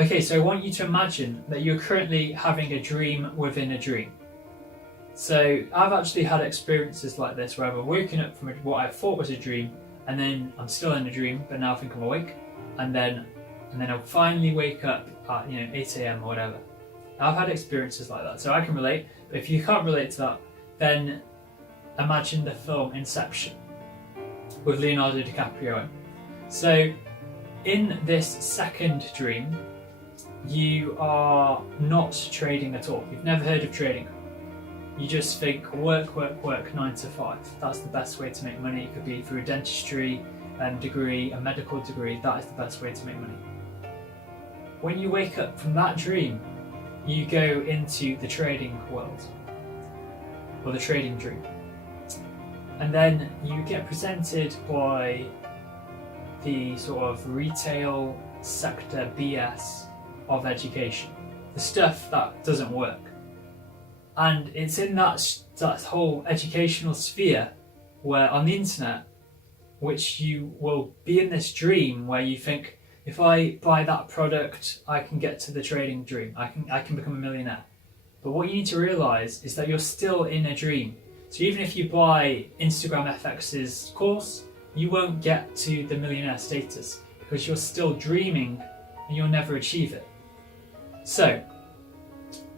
Okay, so I want you to imagine that you're currently having a dream within a dream. So I've actually had experiences like this where I've woken up from what I thought was a dream, and then I'm still in a dream, but now I think I'm awake, and then I'll finally wake up at 8 a.m. or whatever. I've had experiences like that, so I can relate. But if you can't relate to that, then imagine the film Inception with Leonardo DiCaprio. So in this second dream, you are not trading at all. You've never heard of trading. You just think work, 9 to 5. That's the best way to make money. It could be through a dentistry degree, a medical degree. That is the best way to make money. When you wake up from that dream, you go into the trading world, or the trading dream. And then you get presented by the sort of retail sector BS of education, the stuff that doesn't work. And it's in that whole educational sphere where on the internet, which you will be in this dream where you think, if I buy that product, I can get to the trading dream. I can become a millionaire. But what you need to realise is that you're still in a dream. So even if you buy Instagram FX's course, you won't get to the millionaire status because you're still dreaming and you'll never achieve it. So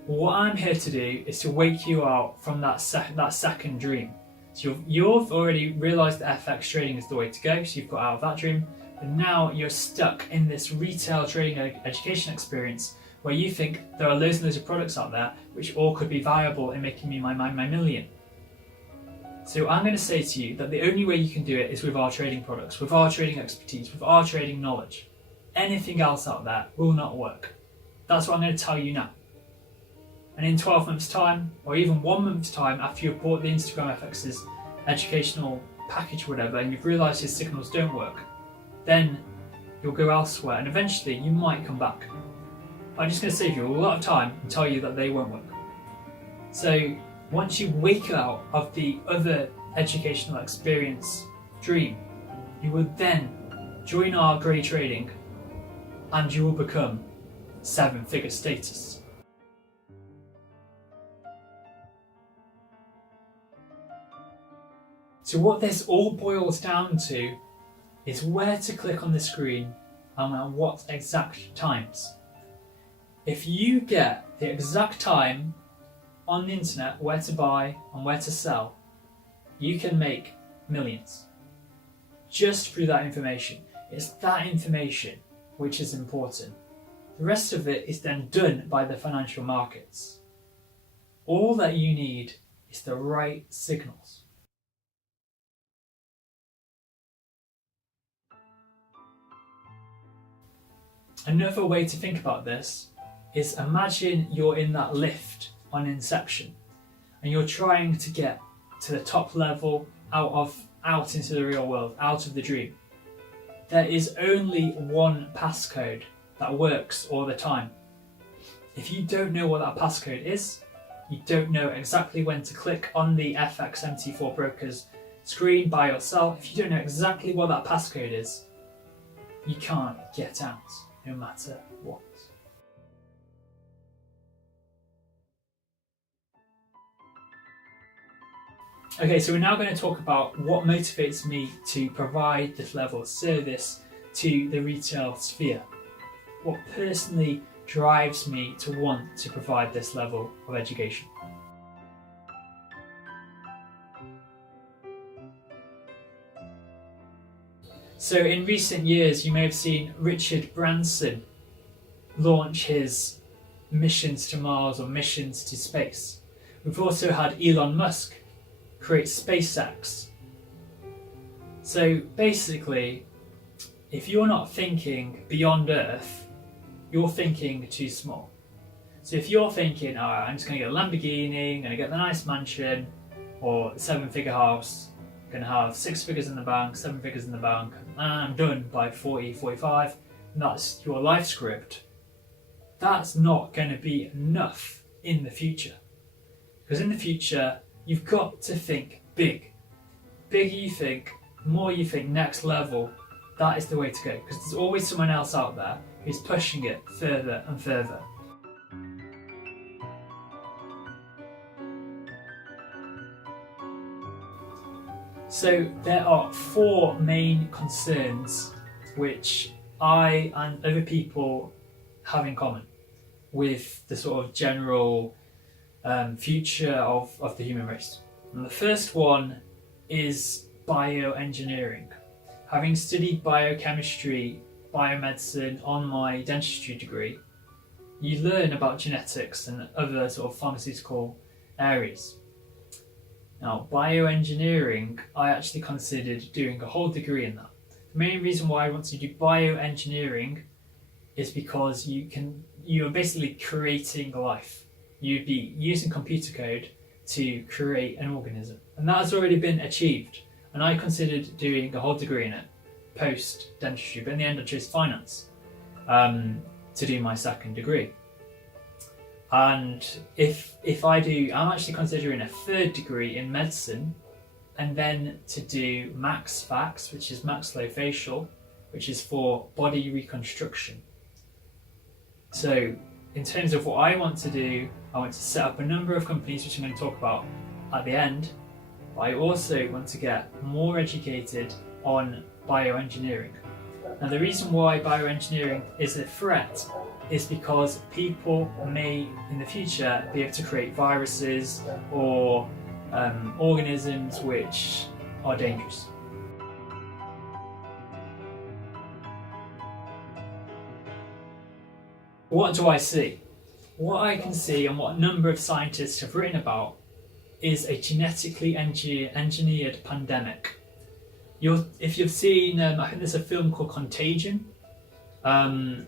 what I'm here to do is to wake you out from that second dream. So you've already realised that FX trading is the way to go, so you've got out of that dream. But now you're stuck in this retail trading education experience where you think there are loads and loads of products out there which all could be viable in making me my million. So I'm going to say to you that the only way you can do it is with our trading products, with our trading expertise, with our trading knowledge. Anything else out there will not work. That's what I'm going to tell you now. And in 12 months' time, or even 1 month's time after you've bought the Instagram FX's educational package or whatever, and you've realised his signals don't work, then you'll go elsewhere and eventually you might come back. I'm just going to save you a lot of time and tell you that they won't work. So once you wake out of the other educational experience dream, you will then join our grey trading and you will become 7-figure status. So what this all boils down to is where to click on the screen and at what exact times. If you get the exact time on the internet where to buy and where to sell, you can make millions just through that information. It's that information which is important. The rest of it is then done by the financial markets. All that you need is the right signals. Another way to think about this is imagine you're in that lift on Inception and you're trying to get to the top level out into the real world, out of the dream. There is only one passcode that works all the time. If you don't know what that passcode is, you don't know exactly when to click on the FXMT4 Brokers screen, buy or sell, if you don't know exactly what that passcode is, you can't get out no matter what. Okay, so we're now going to talk about what motivates me to provide this level of service to the retail sphere. What personally drives me to want to provide this level of education. So in recent years, you may have seen Richard Branson launch his missions to Mars or missions to space. We've also had Elon Musk create SpaceX. So basically, if you're not thinking beyond Earth, you're thinking too small. So if you're thinking, alright, I'm just going to get a Lamborghini, I'm going to get the nice mansion, or 7-figure house, going to have 6 figures in the bank, 7 figures in the bank, and I'm done by 40, 45, and that's your life script, that's not going to be enough in the future. Because in the future, you've got to think big. Bigger you think, more you think, next level, that is the way to go. Because there's always someone else out there who's pushing it further and further. So there are four main concerns which I and other people have in common with the sort of general future of the human race. And the first one is bioengineering. Having studied biochemistry, biomedicine on my dentistry degree, you learn about genetics and other sort of pharmaceutical areas. Now, bioengineering, I actually considered doing a whole degree in that. The main reason why I want to do bioengineering is because you're basically creating life. You'd be using computer code to create an organism. And that has already been achieved. And I considered doing a whole degree in it, post dentistry, but in the end I chose finance to do my second degree. And if I do, I'm actually considering a third degree in medicine, and then to do maxfax, which is maxillofacial, which is for body reconstruction. So in terms of what I want to do, I want to set up a number of companies, which I'm going to talk about at the end, but I also want to get more educated on bioengineering. Now, the reason why bioengineering is a threat is because people may in the future be able to create viruses or organisms which are dangerous. What do I see? What I can see and what a number of scientists have written about is a genetically engineered pandemic. If you've seen, I think there's a film called Contagion, and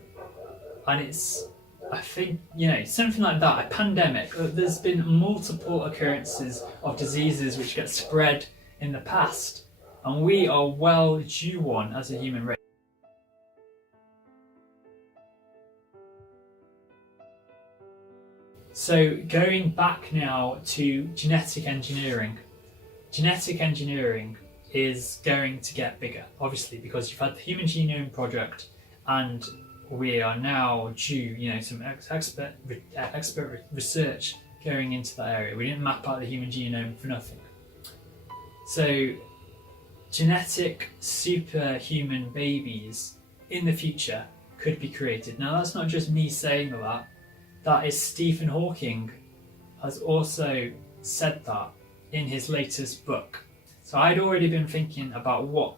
it's, I think, something like that, a pandemic. There's been multiple occurrences of diseases which get spread in the past, and we are well due one as a human race. So going back now to genetic engineering. Genetic engineering is going to get bigger, obviously, because you've had the Human Genome Project, and we are now due, some expert research going into that area. We didn't map out the human genome for nothing. So genetic superhuman babies in the future could be created. Now, that's not just me saying that. That is Stephen Hawking has also said that in his latest book. So I'd already been thinking about what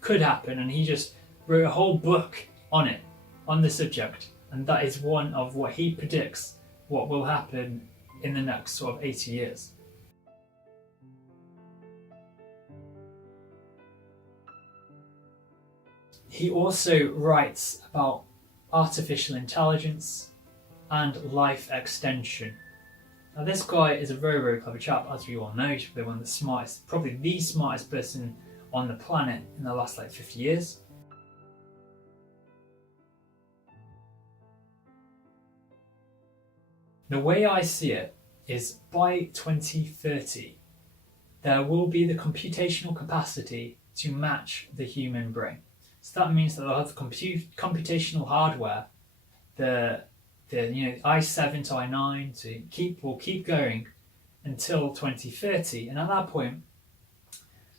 could happen, and he just wrote a whole book on it, on the subject, and that is one of what he predicts what will happen in the next sort of 80 years. He also writes about artificial intelligence and life extension. Now, this guy is a very, very clever chap, as we all know. He's probably one of the smartest, probably the smartest person on the planet in the last 50 years. The way I see it is by 2030, there will be the computational capacity to match the human brain. So that means that they'll have the computational hardware, the i7 to i9 will keep going until 2030, and at that point,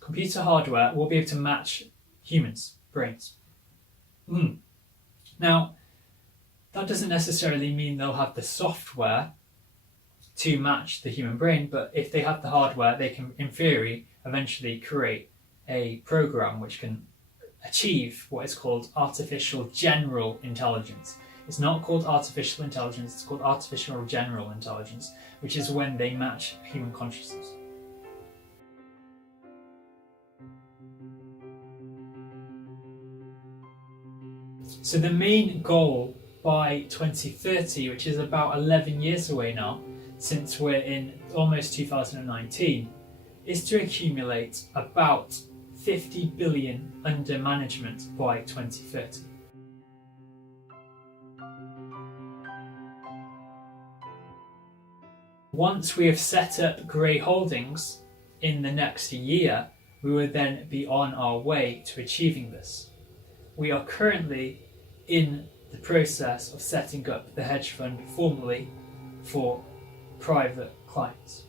computer hardware will be able to match humans' brains. Now, that doesn't necessarily mean they'll have the software to match the human brain, but if they have the hardware, they can, in theory, eventually create a program which can achieve what is called artificial general intelligence. It's not called artificial intelligence, it's called artificial general intelligence, which is when they match human consciousness. So the main goal by 2030, which is about 11 years away now, since we're in almost 2019, is to accumulate about 50 billion under management by 2030. Once we have set up grey holdings in the next year, we will then be on our way to achieving this. We are currently in the the process of setting up the hedge fund formally for private clients.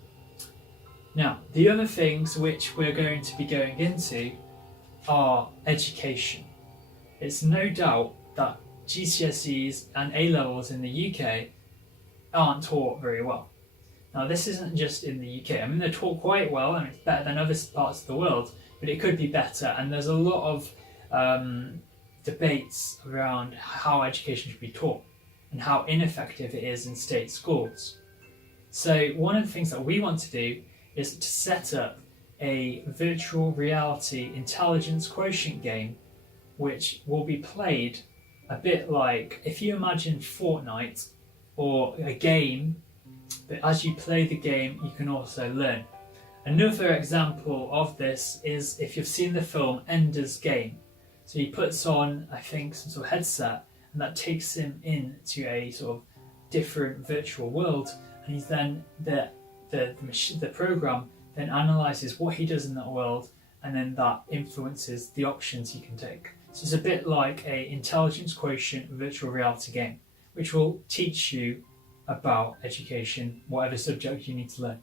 Now, the other things which we're going to be going into are education. It's no doubt that GCSEs and A-levels in the UK aren't taught very well. Now, this isn't just in the UK. I mean, they're taught quite well, and it's better than other parts of the world, but it could be better. And there's a lot of debates around how education should be taught and how ineffective it is in state schools. So one of the things that we want to do is to set up a virtual reality intelligence quotient game, which will be played a bit like, if you imagine Fortnite or a game, but as you play the game, you can also learn. Another example of this is if you've seen the film Ender's Game. So he puts on, I think, some sort of headset, and that takes him into a sort of different virtual world, and he's then the program then analyzes what he does in that world, and then that influences the options he can take. So it's a bit like a intelligence quotient virtual reality game, which will teach you about education, whatever subject you need to learn.